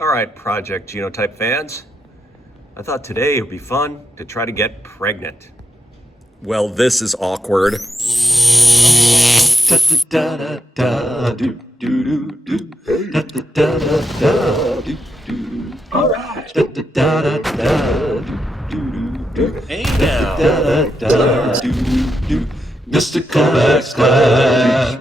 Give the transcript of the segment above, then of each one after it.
All right, Project Genotype fans. I thought today it would be fun to try to get pregnant. Well, this is awkward. All right. Hey now. Mr. Kovacs class.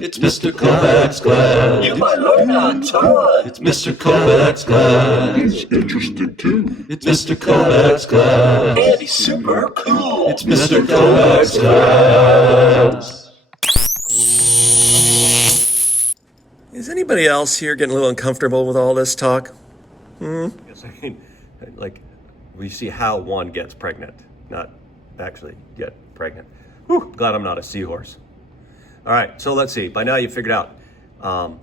It's Mr. Kovacs class. You might learn a ton. It's Mr. Kovacs class. It's interesting too. It's Mr. Kovacs class. And he's super cool. It's Mr. Kovacs class. Is anybody else here getting a little uncomfortable with all this talk? Yes, I mean, like, we see how one gets pregnant, not actually get pregnant. Whew, glad I'm not a seahorse. All right, so let's see. By now you figured out,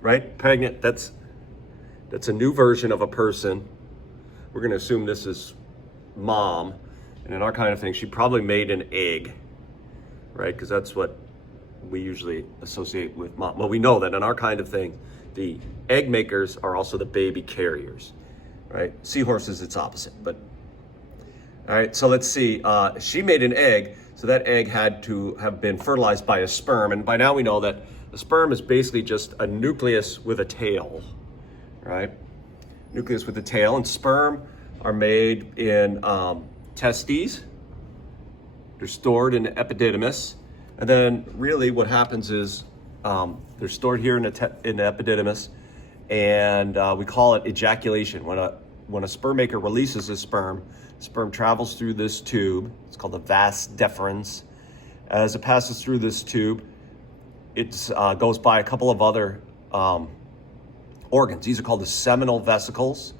right? Pregnant, that's a new version of a person. We're gonna assume this is mom. And in our kind of thing, she probably made an egg, right? Because that's what we usually associate with mom. Well, we know that in our kind of thing, the egg makers are also the baby carriers, right? Seahorses, it's opposite, but all right, so let's see. She made an egg, so that egg had to have been fertilized by a sperm, and by now we know that a sperm is basically just a nucleus with a tail, right? Nucleus with a tail, and sperm are made in testes. They're stored in the epididymis, and then really what happens is they're stored here in the epididymis, and we call it ejaculation. When a sperm maker releases a sperm travels through this tube. It's called the vas deferens. As it passes through this tube, it goes by a couple of other organs. These are called the seminal vesicles,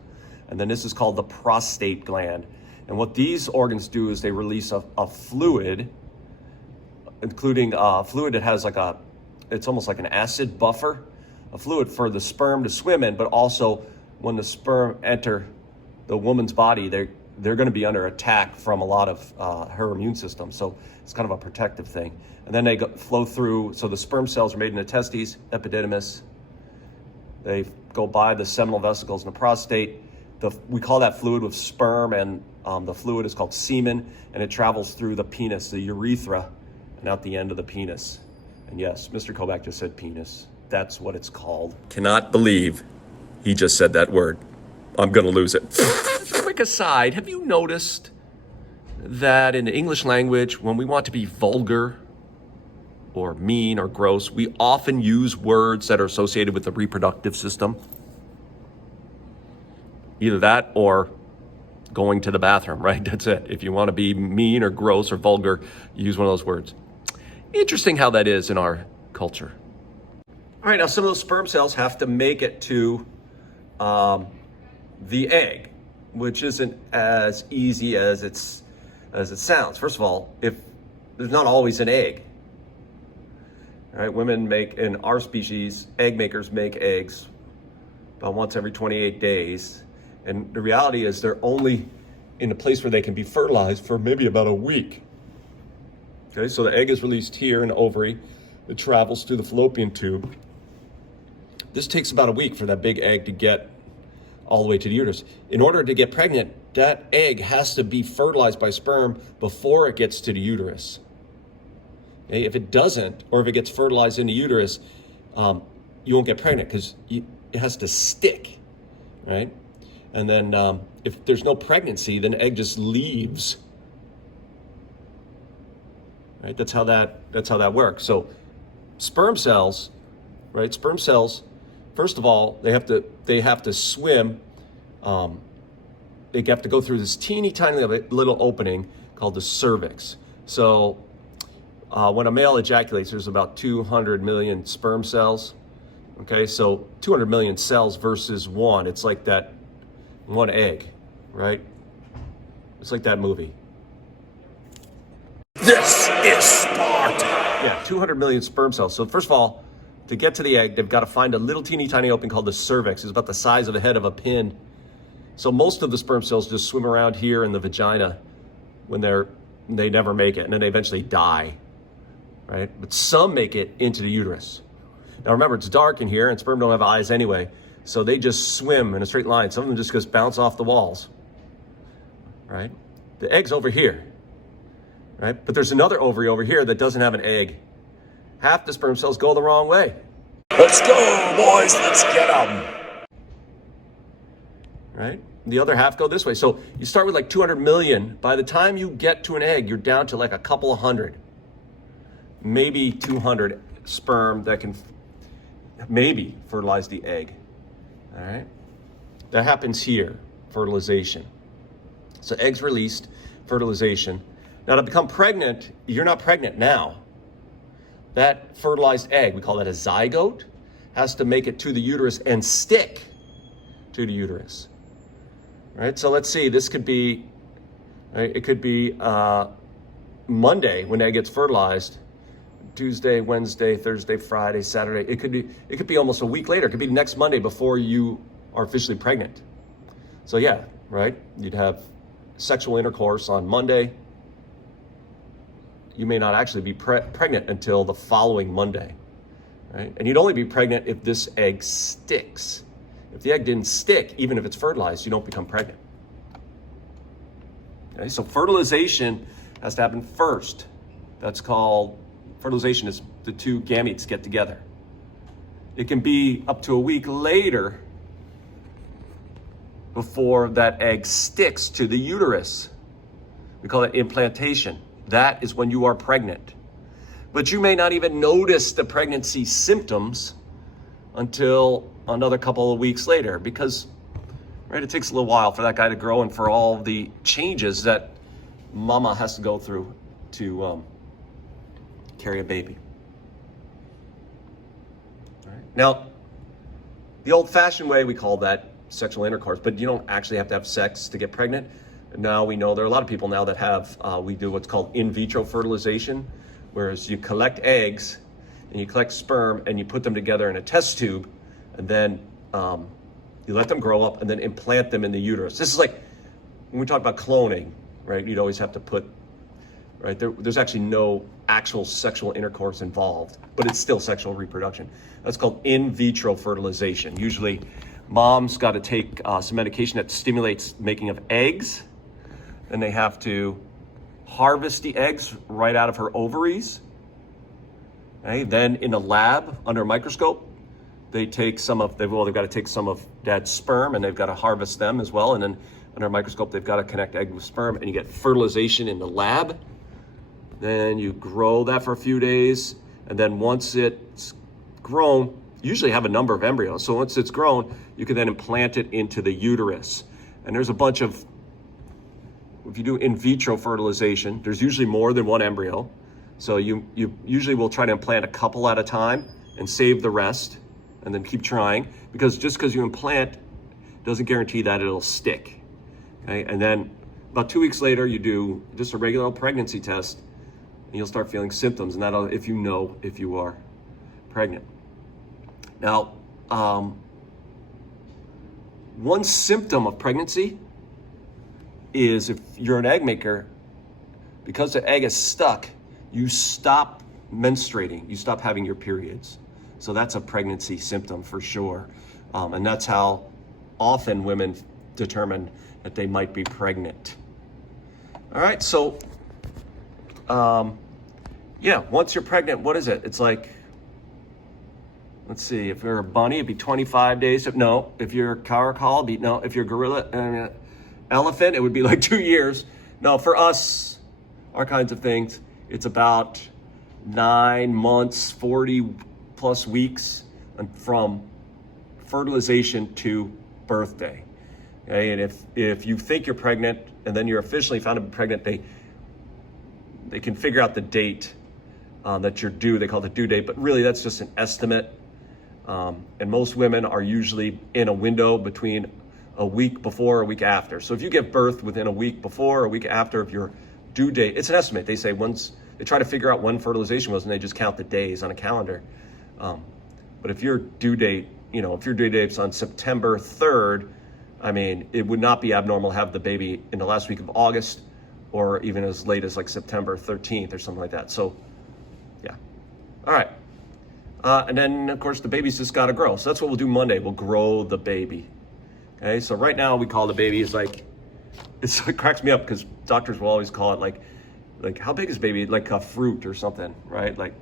and then this is called the prostate gland. And what these organs do is they release a fluid, including fluid that has it's almost like an acid buffer, a fluid for the sperm to swim in, but also when the sperm enter the woman's body, they're going to be under attack from a lot of her immune system. So it's kind of a protective thing. And then they flow through, so the sperm cells are made in the testes, epididymis. They go by the seminal vesicles in the prostate. We call that fluid with sperm, and the fluid is called semen, and it travels through the penis, the urethra, and out the end of the penis. And yes, Mr. Kovac just said penis. That's what it's called. Cannot believe he just said that word. I'm gonna lose it. Quick aside, have you noticed that in the English language, when we want to be vulgar or mean or gross, we often use words that are associated with the reproductive system? Either that or going to the bathroom, right? That's it. If you want to be mean or gross or vulgar, use one of those words. Interesting how that is in our culture. All right, now some of those sperm cells have to make it to the egg, which isn't as easy as it sounds. First of all, if there's not always an egg, right? Women in our species, egg makers make eggs about once every 28 days. And the reality is they're only in a place where they can be fertilized for maybe about a week. Okay, so the egg is released here in the ovary. It travels through the fallopian tube. This takes about a week for that big egg to get all the way to the uterus. In order to get pregnant, that egg has to be fertilized by sperm before it gets to the uterus. Okay? If it doesn't, or if it gets fertilized in the uterus, you won't get pregnant because it has to stick, right? And then if there's no pregnancy, then the egg just leaves. Right? That's how that works. So sperm cells, right? Sperm cells, first of all, they have to swim. They have to go through this teeny tiny little opening called the cervix. So when a male ejaculates, there's about 200 million sperm cells. Okay, so 200 million cells versus one. It's like that one egg, right? It's like that movie. This is Sparta. Yeah, 200 million sperm cells. So first of all, to get to the egg, they've got to find a little teeny tiny opening called the cervix. It's about the size of the head of a pin. So most of the sperm cells just swim around here in the vagina when they never make it, and then they eventually die, right? But some make it into the uterus. Now remember, it's dark in here, and sperm don't have eyes anyway. So they just swim in a straight line. Some of them just bounce off the walls, right? The egg's over here, right? But there's another ovary over here that doesn't have an egg. Half the sperm cells go the wrong way. Let's go, boys. Let's get them. Right? The other half go this way. So you start with like 200 million. By the time you get to an egg, you're down to like a couple of hundred, maybe 200 sperm that can maybe fertilize the egg. All right? That happens here, fertilization. So eggs released, fertilization. Now to become pregnant, you're not pregnant now. That fertilized egg, we call that a zygote, has to make it to the uterus and stick to the uterus. Right? So let's see, this could be, right, it could be Monday when the egg gets fertilized, Tuesday, Wednesday, Thursday, Friday, Saturday. It could be almost a week later. It could be next Monday before you are officially pregnant. So yeah, right? You'd have sexual intercourse on Monday. You may not actually be pregnant until the following Monday, right? And you'd only be pregnant if this egg sticks. If the egg didn't stick, even if it's fertilized, you don't become pregnant. Okay, so fertilization has to happen first. That's called, fertilization is the two gametes get together. It can be up to a week later before that egg sticks to the uterus. We call it implantation. That is when you are pregnant. But you may not even notice the pregnancy symptoms until another couple of weeks later, because, right, it takes a little while for that guy to grow and for all the changes that mama has to go through to carry a baby. All right. Now, the old-fashioned way, we call that sexual intercourse, but you don't actually have to have sex to get pregnant. Now we know there are a lot of people now that have, we do what's called in vitro fertilization, whereas you collect eggs and you collect sperm and you put them together in a test tube, and then you let them grow up and then implant them in the uterus. This is like, when we talk about cloning, right, you'd always have to put, right, there's actually no actual sexual intercourse involved, but it's still sexual reproduction. That's called in vitro fertilization. Usually mom's got to take some medication that stimulates making of eggs, and they have to harvest the eggs right out of her ovaries. Okay? Then in a lab under a microscope, they take some of, they've got to take some of dad's sperm and they've got to harvest them as well. And then under a microscope, they've got to connect egg with sperm, and you get fertilization in the lab. Then you grow that for a few days. And then once it's grown, you usually have a number of embryos. So once it's grown, you can then implant it into the uterus. And there's a bunch of, if you do in vitro fertilization, there's usually more than one embryo. So you usually will try to implant a couple at a time and save the rest and then keep trying, because just because you implant doesn't guarantee that it'll stick. Okay? And then about 2 weeks later, you do just a regular pregnancy test and you'll start feeling symptoms, and that'll, if you know if you are pregnant. Now, one symptom of pregnancy is if you're an egg maker, because the egg is stuck, you stop menstruating, you stop having your periods. So that's a pregnancy symptom for sure. And that's how often women determine that they might be pregnant. All right, so yeah, once you're pregnant, what is it? It's like, let's see, if you're a bunny, it'd be 25 days. No, if you're a caracal, it'd be, no, if you're a gorilla, elephant, it would be like 2 years. No, for us, our kinds of things, it's about 9 months, 40 plus weeks from fertilization to birthday. Okay, and if you think you're pregnant and then you're officially found to be pregnant, they can figure out the date that you're due. They call it the due date, but really that's just an estimate. And most women are usually in a window between a week before, a week after. So if you give birth within a week before, a week after of your due date, it's an estimate. They say once, they try to figure out when fertilization was and they just count the days on a calendar. But if your due date, if your due date's on September 3rd, I mean, it would not be abnormal to have the baby in the last week of August or even as late as like September 13th or something like that. So, yeah. All right. And then, of course, the baby's just got to grow. So that's what we'll do Monday. We'll grow the baby. Okay, so right now we call the baby is like, it cracks me up because doctors will always call it like how big is baby? Like a fruit or something, right? Like,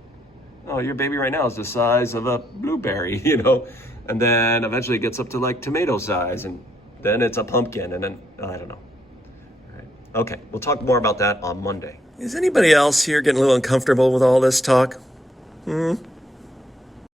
oh, your baby right now is the size of a blueberry, you know? And then eventually it gets up to like tomato size, and then it's a pumpkin, and then, I don't know. All right. Okay, we'll talk more about that on Monday. Is anybody else here getting a little uncomfortable with all this talk?